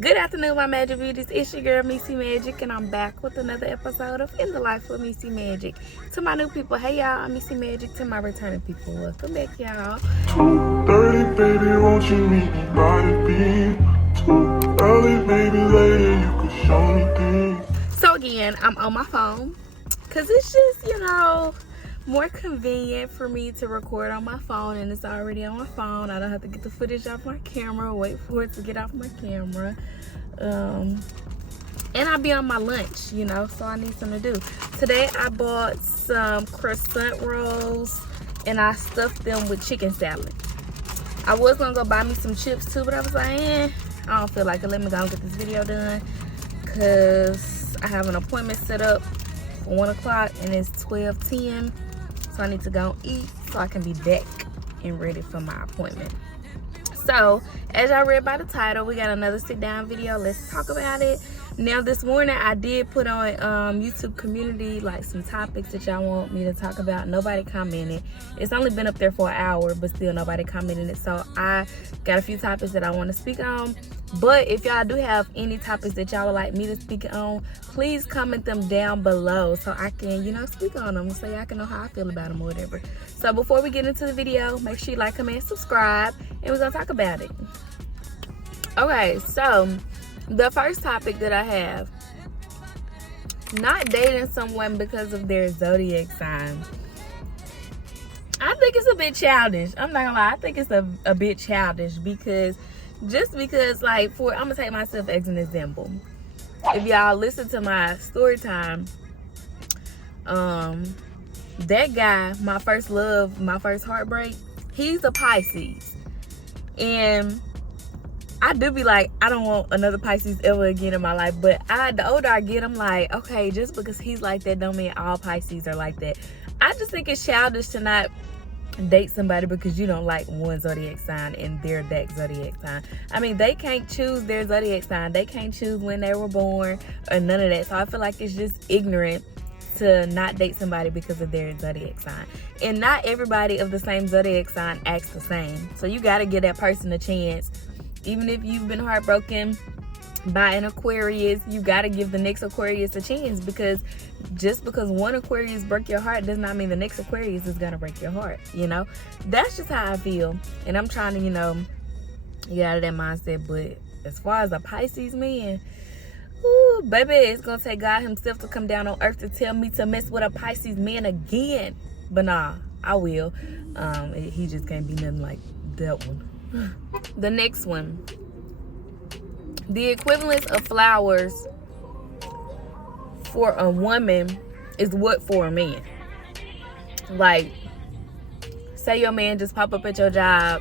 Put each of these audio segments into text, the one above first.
Good afternoon, my Magic Beauties. It's your girl, Missy Magic, and I'm back with another episode of In the Life with Missy Magic. To my new people, hey y'all, I'm Missy Magic. To my returning people, welcome back, y'all. 2:30, baby, won't you meet me by the beam? Too early, baby, later you could show me things. So again, I'm on my phone, because it's just, more convenient for me to record on my phone, and it's already on my phone. I don't have to get the footage off my camera, wait for it to get off my camera. And I'll be on my lunch, so I need something to do. Today I bought some croissant rolls and I stuffed them with chicken salad. I was gonna go buy me some chips too, but I was like, I don't feel like it. Let me go and get this video done, because I have an appointment set up for 1 o'clock and it's 12:10. So I need to go and eat so I can be back and ready for my appointment. So, as y'all read by the title, we got another sit-down video. Let's talk about it. Now, this morning, I did put on YouTube community, like, some topics that y'all want me to talk about. Nobody commented. It's only been up there for an hour, but still nobody commented it. So, I got a few topics that I want to speak on. But if y'all do have any topics that y'all would like me to speak on, please comment them down below so I can, speak on them, so y'all can know how I feel about them or whatever. So before we get into the video, make sure you like, comment, subscribe, and we're going to talk about it. Okay, so the first topic that I have, not dating someone because of their zodiac sign. I think it's a bit childish. I'm not going to lie. I think it's a bit childish because... Just because, like, I'm going to take myself as an example. If y'all listen to my story time, that guy, my first love, my first heartbreak, he's a Pisces. And I do be like, I don't want another Pisces ever again in my life. But the older I get, I'm like, okay, just because he's like that don't mean all Pisces are like that. I just think it's childish to not date somebody because you don't like one zodiac sign and they're that zodiac sign. I mean, they can't choose their zodiac sign. They can't choose when they were born or none of that. So I feel like it's just ignorant to not date somebody because of their zodiac sign. And not everybody of the same zodiac sign acts the same. So you got to give that person a chance. Even if you've been heartbroken by an Aquarius, you got to give the next Aquarius a chance, because just because one Aquarius broke your heart does not mean the next Aquarius is gonna break your heart. That's just how I feel, and I'm trying to get out of that mindset. But as far as a Pisces man, ooh, baby, it's gonna take God himself to come down on earth to tell me to mess with a Pisces man again. But nah, I will. He just can't be nothing like that one. The next one, the equivalence of flowers for a woman is what for a man. Like, say your man just pop up at your job,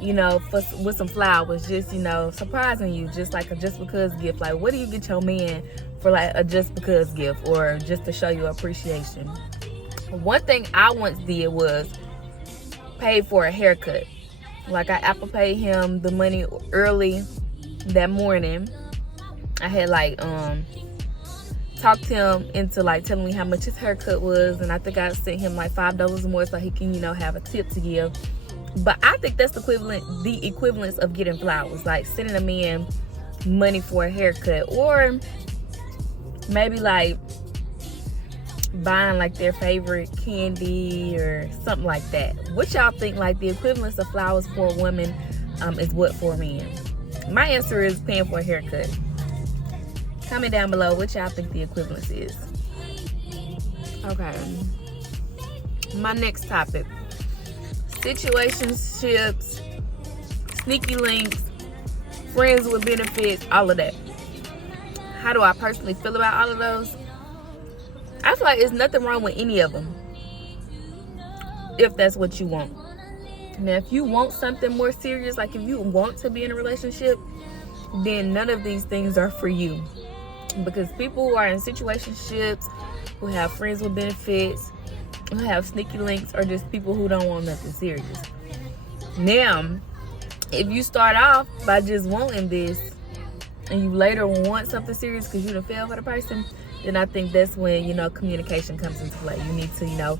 with some flowers, just, surprising you, just like a just because gift. Like, what do you get your man for, like, a just because gift, or just to show you appreciation? One thing I once did was pay for a haircut. Like, I Apple paid him the money early that morning. I had talked him into telling me how much his haircut was, and I think I sent him $5 more so he can have a tip to give. But I think that's the equivalence of getting flowers, like sending a man money for a haircut, or maybe buying their favorite candy or something like that. What y'all think the equivalence of flowers for a woman is what for a man? My answer is paying for a haircut. Comment down below what y'all think the equivalence is. Okay. My next topic. Situationships, sneaky links, friends with benefits, all of that. How do I personally feel about all of those? I feel like there's nothing wrong with any of them, if that's what you want. Now, if you want something more serious, like if you want to be in a relationship, then none of these things are for you. Because people who are in situationships, who have friends with benefits, who have sneaky links, are just people who don't want nothing serious. Now, if you start off by just wanting this, and you later want something serious because you done fell for the person, then I think that's when, communication comes into play. You need to,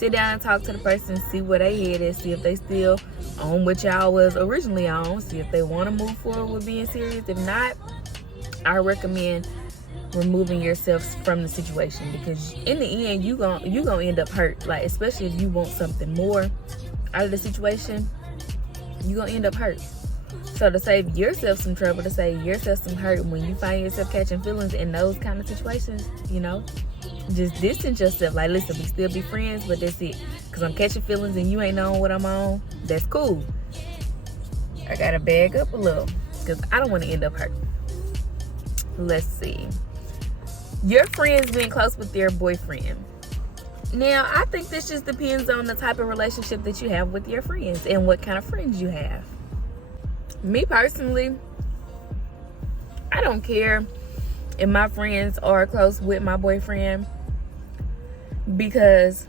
sit down and talk to the person, see where they head is, see if they still on what y'all was originally on. See if they want to move forward with being serious. If not, I recommend removing yourself from the situation, because in the end you gonna end up hurt. Like, especially if you want something more out of the situation, you gonna end up hurt. So to save yourself some trouble, to save yourself some hurt, when you find yourself catching feelings in those kind of situations, just distance yourself. Like, listen, we still be friends, but that's it. Because I'm catching feelings and you ain't knowing what I'm on. That's cool. I gotta bag up a little, because I don't want to end up hurt. Let's see. Your friends being close with their boyfriend. Now, I think this just depends on the type of relationship that you have with your friends and what kind of friends you have. Me personally, I don't care if my friends are close with my boyfriend, because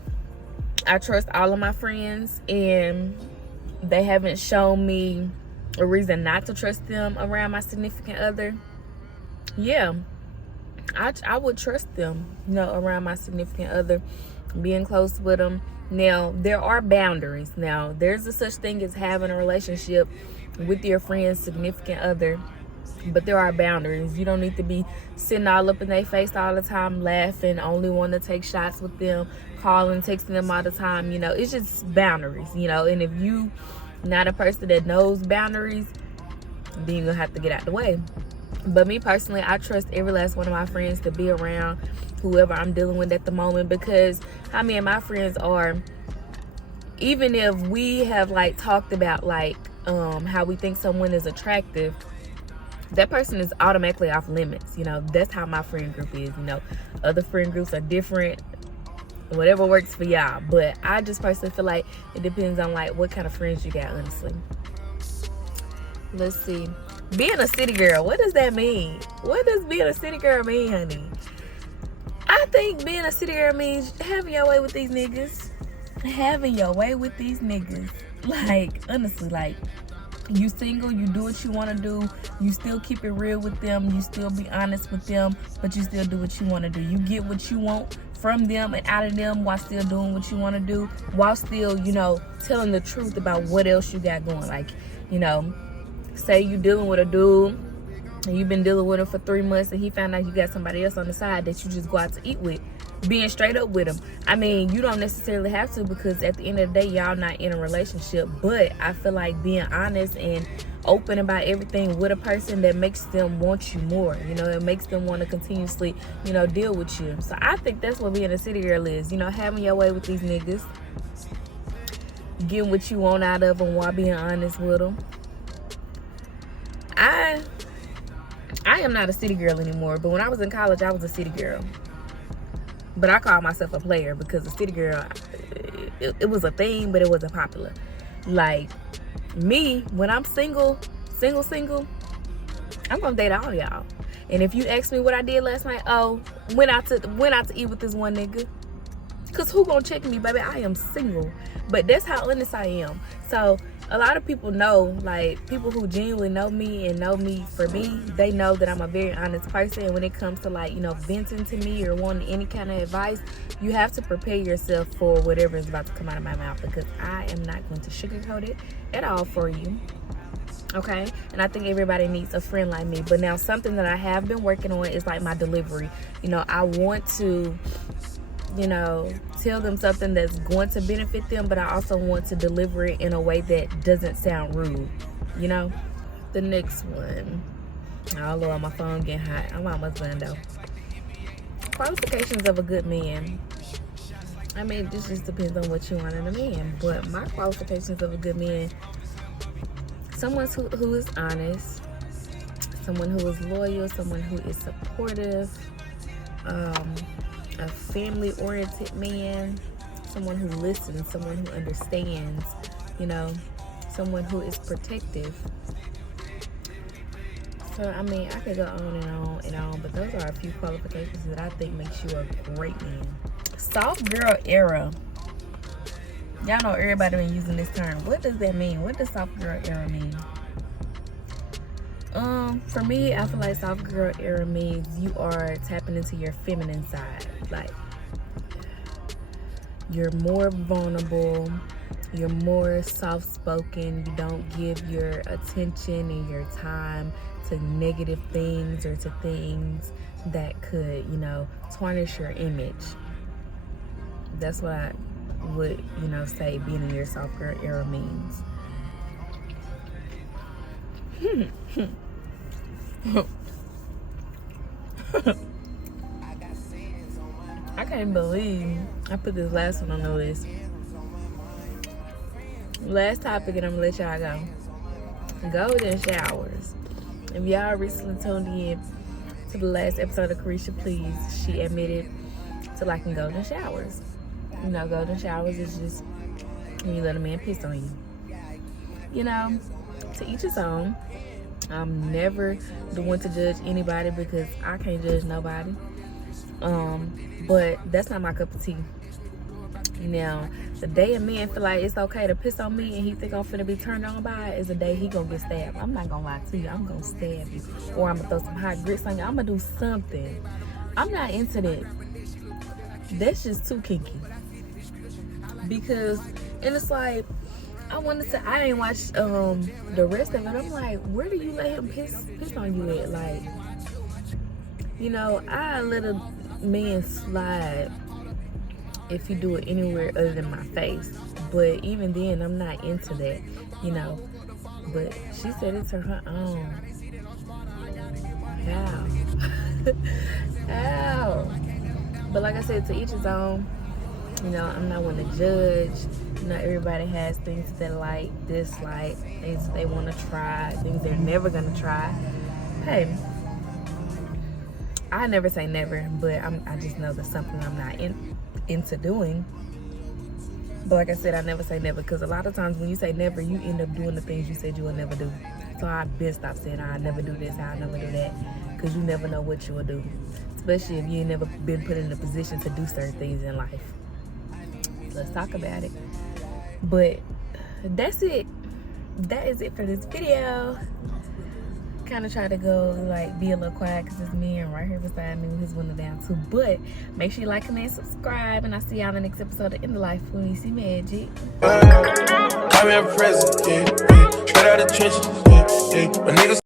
I trust all of my friends and they haven't shown me a reason not to trust them around my significant other. Yeah, I would trust them, around my significant other, being close with them. Now, there are boundaries. Now, there's a such thing as having a relationship with your friend's significant other, but there are boundaries. You don't need to be sitting all up in their face all the time, laughing, only want to take shots with them, calling, texting them all the time. It's just boundaries, and if you not a person that knows boundaries, then you're gonna have to get out the way. But me personally, I trust every last one of my friends to be around whoever I'm dealing with at the moment, because how me and my friends are, even if we have talked about how we think someone is attractive, that person is automatically off limits. That's how my friend group is. Other friend groups are different, whatever works for y'all, but I just personally feel like it depends on what kind of friends you got, honestly. Let's see. Being a city girl, what does that mean? What does being a city girl mean, honey? I think being a city girl means having your way with these niggas. Having your way with these niggas. Honestly, you single, you do what you want to do, you still keep it real with them, you still be honest with them, but you still do what you want to do. You get what you want from them and out of them while still doing what you want to do, while still, telling the truth about what else you got going. Say you dealing with a dude and you've been dealing with him for 3 months and he found out you got somebody else on the side that you just go out to eat with. Being straight up with him. I mean, you don't necessarily have to, because at the end of the day, y'all not in a relationship. But I feel like being honest and open about everything with a person, that makes them want you more. It makes them want to continuously, deal with you. So I think that's what being a city girl is. Having your way with these niggas, getting what you want out of them while being honest with them. I am not a city girl anymore, but when I was in college, I was a city girl. But I call myself a player, because a city girl, it was a thing, but it wasn't popular. Me, when I'm single, I'm gonna date all y'all. And if you ask me what I did last night, went out to eat with this one nigga. Cause who gonna check me, baby? I am single. But that's how honest I am. So a lot of people know, people who genuinely know me and know me for me, they know that I'm a very honest person. And when it comes to venting to me or wanting any kind of advice, you have to prepare yourself for whatever is about to come out of my mouth, because I am not going to sugarcoat it at all for you. Okay? And I think everybody needs a friend like me. But now, something that I have been working on is my delivery. I want to tell them something that's going to benefit them, but I also want to deliver it in a way that doesn't sound rude. The next one. Oh Lord, my phone getting hot. I'm almost done though. Qualifications of a good man. I mean, this just depends on what you want in a man, but my qualifications of a good man: someone who is honest, someone who is loyal, someone who is supportive, a family-oriented man, someone who listens, someone who understands, someone who is protective. So, I mean, I could go on and on and on, but those are a few qualifications that I think makes you a great man. Soft girl era. Y'all know everybody been using this term. What does that mean? What does soft girl era mean? For me, I feel like soft girl era means you are tapping into your feminine side. You're more vulnerable. you're more soft-spoken. You don't give your attention and your time to negative things or to things that could, tarnish your image. That's what I would, say being in your soft girl era means. I can't believe I put this last one on the list. Last topic, and I'm gonna let y'all go. Golden showers. If y'all recently tuned in to the last episode of Carisha Please, she admitted to liking golden showers. Golden showers is just when you let a man piss on you. To each his own. I'm never the one to judge anybody because I can't judge nobody. But that's not my cup of tea. Now, the day a man feel like it's okay to piss on me and he think I'm finna be turned on by it is the day he gonna get stabbed. I'm not gonna lie to you. I'm gonna stab you. Or I'm gonna throw some hot grits on you. I'm gonna do something. I'm not into that. That's just too kinky. Because, and it's like, I ain't watched the rest of it. I'm like, where do you let him piss on you at? Like, I let a man slide if you do it anywhere other than my face. But even then, I'm not into that, But she said it's her own. How? But like I said, to each his own. I'm not one to judge. Everybody has things that they like, dislike, things they want to try, things they're never going to try. Hey, I never say never, but I just know that's something I'm not into doing. But like I said, I never say never, because a lot of times when you say never, you end up doing the things you said you will never do. So I've been stopped saying I'll never do this, I'll never do that, because you never know what you will do, especially if you ain't never been put in a position to do certain things in life. Let's talk about it. But that's it. That is it for this video. Kind of try to go be a little quiet because it's me and right here beside me with his window down too. But make sure you like, comment, subscribe, and I'll see y'all in the next episode of In the Life when we see magic. I'm in prison, straight out of the trenches, my niggas.